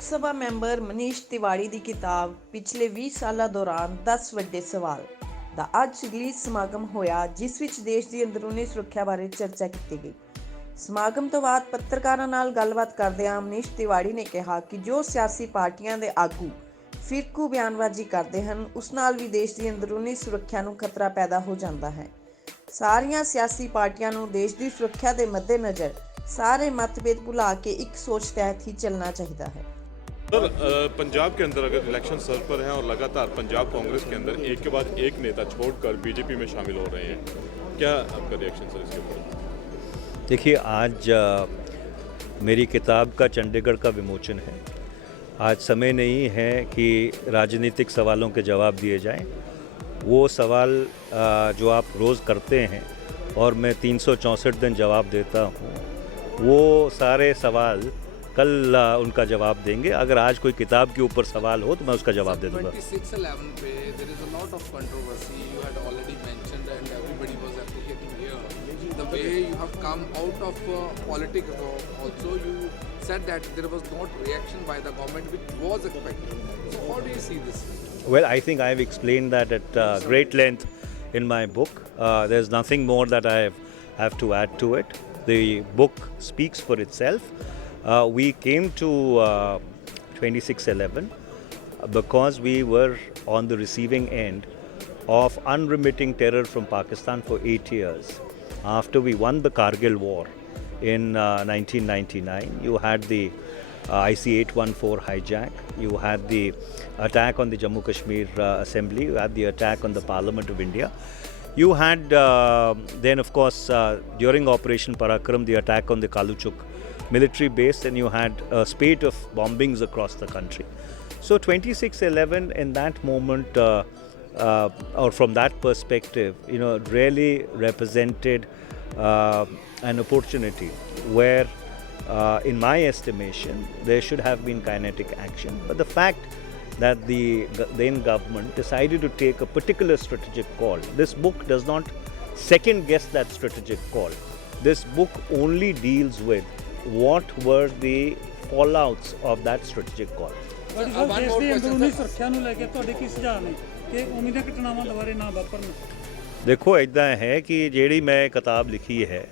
ਲੋਕ ਸਭਾ ਮੈਂਬਰ ਮਨੀਸ਼ ਤਿਵਾੜੀ ਦੀ ਕਿਤਾਬ ਪਿਛਲੇ 20 ਸਾਲਾਂ ਦੌਰਾਨ 10 ਵੱਡੇ ਸਵਾਲ ਦਾ ਅੱਜ ਰਿਲੀਜ਼ ਸਮਾਗਮ ਹੋਇਆ, ਜਿਸ ਵਿੱਚ ਦੇਸ਼ ਦੀ ਅੰਦਰੂਨੀ ਸੁਰੱਖਿਆ ਬਾਰੇ ਚਰਚਾ ਕੀਤੀ ਗਈ। ਸਮਾਗਮ ਤੋਂ ਬਾਅਦ ਪੱਤਰਕਾਰਾਂ ਨਾਲ ਗੱਲਬਾਤ ਕਰਦਿਆਂ ਮਨੀਸ਼ ਤਿਵਾੜੀ ਨੇ ਕਿਹਾ ਕਿ ਜੋ ਸਿਆਸੀ ਪਾਰਟੀਆਂ ਦੇ ਆਗੂ ਫਿਰਕੂ ਬਿਆਨਬਾਜ਼ੀ ਕਰਦੇ ਹਨ, ਉਸ ਨਾਲ ਵੀ ਦੇਸ਼ ਦੀ ਅੰਦਰੂਨੀ ਸੁਰੱਖਿਆ ਨੂੰ ਖਤਰਾ ਪੈਦਾ ਹੋ ਜਾਂਦਾ ਹੈ। ਸਾਰੀਆਂ ਸਿਆਸੀ ਪਾਰਟੀਆਂ ਨੂੰ ਦੇਸ਼ ਦੀ ਸੁਰੱਖਿਆ ਦੇ ਮੱਦੇਨਜ਼ਰ सारे मतभेद भुला के एक सोच तहत ही चलना चाहिए है। सर, पंजाब के अंदर अगर इलेक्शन सर पर हैं और लगातार पंजाब कांग्रेस के अंदर एक के बाद एक नेता छोड़कर बीजेपी में शामिल हो रहे हैं, क्या आपका रिएक्शन सर इसके ऊपर? देखिए, आज मेरी किताब का चंडीगढ़ का विमोचन है। आज समय नहीं है कि राजनीतिक सवालों के जवाब दिए जाएं। वो सवाल जो आप रोज़ करते हैं और मैं 364 दिन जवाब देता हूँ, वो सारे सवाल कल उनका जवाब देंगे। अगर आज कोई किताब के ऊपर सवाल हो तो मैं उसका जवाब दे दूँगा। 26/11 पे there is a lot of controversy. You had already mentioned and everybody was appreciating here the way you have come out of politics. Also, you said that there was not reaction by the government which was expected. So how do you see this? Well, I think I have explained that at great length in my book. There's nothing more that I have to add to it. The book speaks for itself. We came to 26/11 because we were on the receiving end of unremitting terror from Pakistan for 8 years. After we won the Kargil war in 1999, you had the IC-814 hijack, you had the attack on the Jammu Kashmir Assembly, you had the attack on the Parliament of India. You had then, of course, during Operation Parakram, the attack on the Kaluchuk military base, and you had a spate of bombings across the country. So 26/11 in that moment, or from that perspective, really represented an opportunity where, in my estimation, there should have been kinetic action. But the fact that the then government decided to take a particular strategic call. This book does not second guess that strategic call. This book only deals with what were the fallouts of that strategic call. देखो, इदा है कि ਜਿਹੜੀ मैं किताब लिखी है,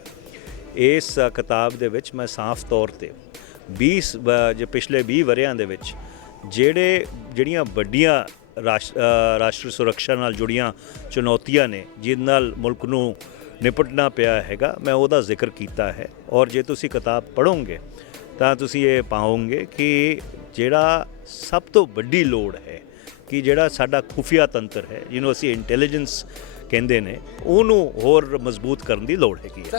इस किताब ਦੇ ਵਿੱਚ ਮੈਂ ਸਾਫ਼ ਤੌਰ ਤੇ 20 ਪਿਛਲੇ 20 ਵਰਿਆਂ ਦੇ ਵਿੱਚ ਜਿਹੜੀਆਂ ਵੱਡੀਆਂ ਰਾਸ਼ਟਰੀ ਸੁਰੱਖਿਆ ਨਾਲ ਜੁੜੀਆਂ ਚੁਣੌਤੀਆਂ ਨੇ, ਜਿਸ ਨਾਲ ਮੁਲਕ ਨੂੰ ਨਿਪਟਣਾ ਪਿਆ ਹੈਗਾ, ਮੈਂ ਉਹਦਾ ਜ਼ਿਕਰ ਕੀਤਾ ਹੈ। ਔਰ ਜੇ ਤੁਸੀਂ ਕਿਤਾਬ ਪੜ੍ਹੋਗੇ ਤਾਂ ਤੁਸੀਂ ਇਹ ਪਾਓਗੇ ਕਿ ਜਿਹੜਾ ਸਭ ਤੋਂ ਵੱਡੀ ਲੋੜ ਹੈ ਕਿ ਜਿਹੜਾ ਸਾਡਾ ਖੁਫੀਆ ਤੰਤਰ ਹੈ, ਜਿਹਨੂੰ ਅਸੀਂ ਇੰਟੈਲੀਜੈਂਸ ਕਹਿੰਦੇ ਨੇ, ਉਹਨੂੰ ਹੋਰ ਮਜ਼ਬੂਤ ਕਰਨ ਦੀ ਲੋੜ ਹੈਗੀ ਹੈ।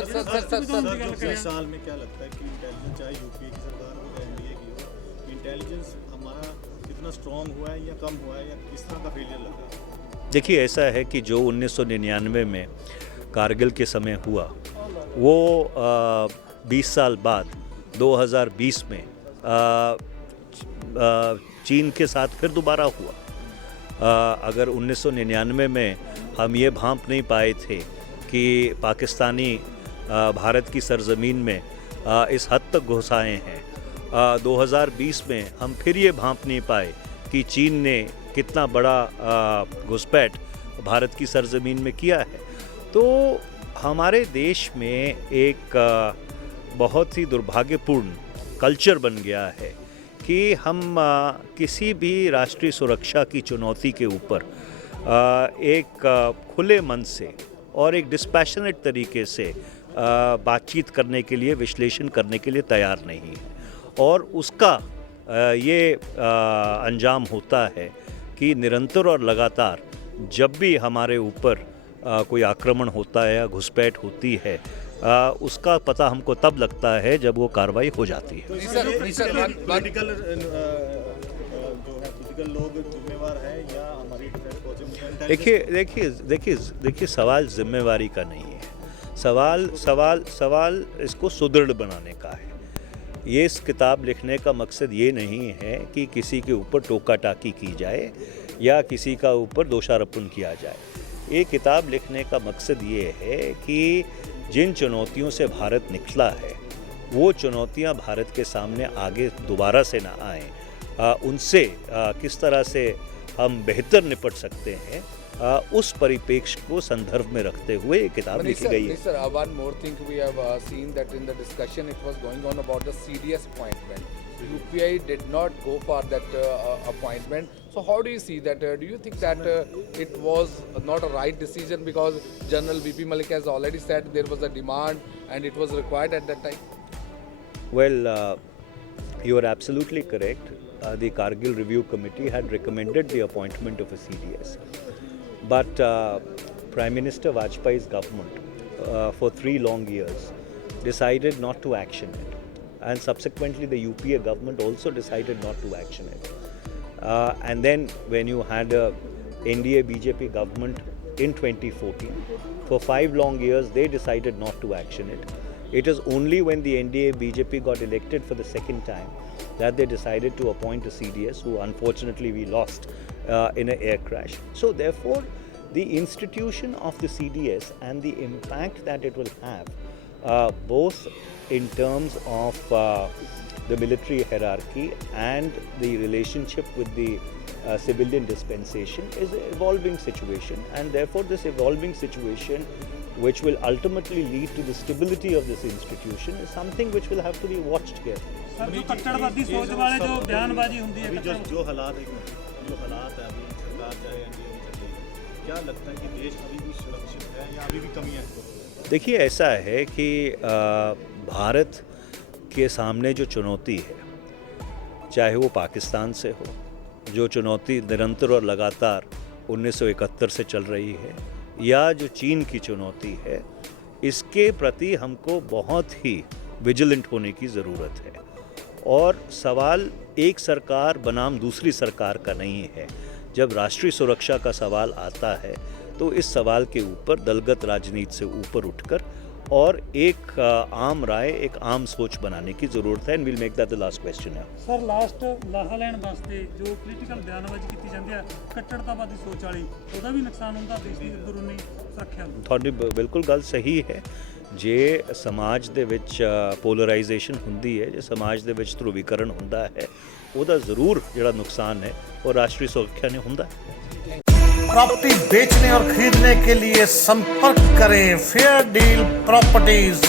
साल में क्या लगता है कि इंटेलिजेंस, चाहे यूपीए की सरकार हो या एनडीए की हो, इंटेलिजेंस हमारा कितना स्ट्रॉन्ग हुआ है या कम हुआ है या किस तरह का फेलियर लग रहा है? देखिए, ऐसा है कि जो 1999 में कारगिल के समय हुआ, वो 20 साल बाद 2020 में चीन के साथ फिर दोबारा हुआ। अगर 1999 में हम ये भांप नहीं पाए थे कि पाकिस्तानी भारत की सरजमीन में इस हद तक घुस आए हैं, 2020 में हम फिर ये भांप नहीं पाए कि चीन ने कितना बड़ा घुसपैठ भारत की सरजमीन में किया है। तो हमारे देश में एक बहुत ही दुर्भाग्यपूर्ण कल्चर बन गया है कि हम किसी भी राष्ट्रीय सुरक्षा की चुनौती के ऊपर एक खुले मन से और एक डिस्पैशनेट तरीके से बातचीत करने के लिए, विश्लेषण करने के लिए तैयार नहीं है। और उसका ये अंजाम होता है कि निरंतर और लगातार जब भी हमारे ऊपर कोई आक्रमण होता है या घुसपैठ होती है, उसका पता हमको तब लगता है जब वो कार्रवाई हो जाती है। पॉलिटिकल लोग जिम्मेवार है या हमारी देखिए, सवाल जिम्मेवारी का नहीं है। सवाल इसको सुदृढ़ बनाने का है। ये इस किताब लिखने का मकसद ये नहीं है कि किसी के ऊपर टोका टाकी की जाए या किसी का ऊपर दोषारोपण किया जाए। ये किताब लिखने का मकसद ये है कि जिन चुनौतियों से भारत निकला है, वो चुनौतियां भारत के सामने आगे दोबारा से ना आएं, उनसे किस तरह से हम बेहतर निपट सकते हैं, उस परिप्रेक्ष्य को संदर्भ में रखते हुए ये किताब लिखी गई है। Sir, one more thing we have seen that in the discussion it was going on about the CDS appointment. UPI did not go for that appointment. So how do you see that? Do you think that it was not a right decision because General VP Malik has already said there was a demand and it was required at that time? Well, you are absolutely correct. The Kargil Review Committee had recommended the appointment of a CDS. But Prime Minister Vajpayee's government, for 3 long years, decided not to action it. And subsequently, the UPA government also decided not to action it. And then, when you had a NDA BJP government in 2014, for 5 long years, they decided not to action it. It is only when the NDA BJP got elected for the second time that they decided to appoint a CDS, who unfortunately we lost in an air crash. So therefore, the institution of the CDS and the impact that it will have, both in terms of the military hierarchy and the relationship with the civilian dispensation, is an evolving situation, and therefore this evolving situation, which will ultimately lead to the stability of this institution, is something which will have to be watched carefully. Sir जो कट्टरवादी सोच वाले जो बयानबाजी होती है अभी जो हालात है अभी सरकार चाहे एनडीए में चल रही है, क्या लगता है कि देश अभी भी सुरक्षित है या अभी भी कमियां हैं? देखिए, ऐसा है कि भारत के सामने जो चुनौती है, चाहे वो पाकिस्तान से हो, जो चुनौती निरंतर और लगातार 1971 से चल रही है, या जो चीन की चुनौती है, इसके प्रति हमको बहुत ही विजिलेंट होने की ज़रूरत है। और सवाल एक सरकार बनाम दूसरी सरकार का नहीं है। जब राष्ट्रीय सुरक्षा का सवाल आता है तो इस सवाल के ऊपर दलगत राजनीति से ऊपर उठकर और एक आम राय, एक आम सोच बनाने की ज़रूरत है। And will make that the last question है। सर लास्ट लाहा ਲੈਣ ਵਾਸਤੇ ਜੋ ਪੋਲੀਟੀਕਲ ਬਿਆਨਬਾਜ਼ੀ ਕੀਤੀ ਜਾਂਦੀ ਹੈ ਕੱਟੜਤਾਵਾਦੀ ਸੋਚ ਵਾਲੀ, ਉਹਦਾ ਵੀ ਨੁਕਸਾਨ ਹੁੰਦਾ ਦੇਸ਼ ਦੀ ਅੰਦਰੂਨੀ ਸੁਰੱਖਿਆ ਨੂੰ। ਤੁਹਾਡੀ ਬਿਲਕੁਲ ਗੱਲ ਸਹੀ ਹੈ। ਜੇ ਸਮਾਜ ਦੇ ਵਿੱਚ ਪੋਲਰਾਈਜੇਸ਼ਨ ਹੁੰਦੀ ਹੈ, ਜੇ ਸਮਾਜ ਦੇ ਵਿੱਚ ਧਰੁਵੀਕਰਨ ਹੁੰਦਾ ਹੈ, ਉਹਦਾ ਜ਼ਰੂਰ ਜਿਹੜਾ ਨੁਕਸਾਨ ਹੈ ਉਹ ਰਾਸ਼ਟਰੀ ਸੁਰੱਖਿਆ ਨੇ ਹੁੰਦਾ ਹੈ। प्रॉपर्टी बेचने और खरीदने के लिए संपर्क करें फेयर डील प्रॉपर्टीज।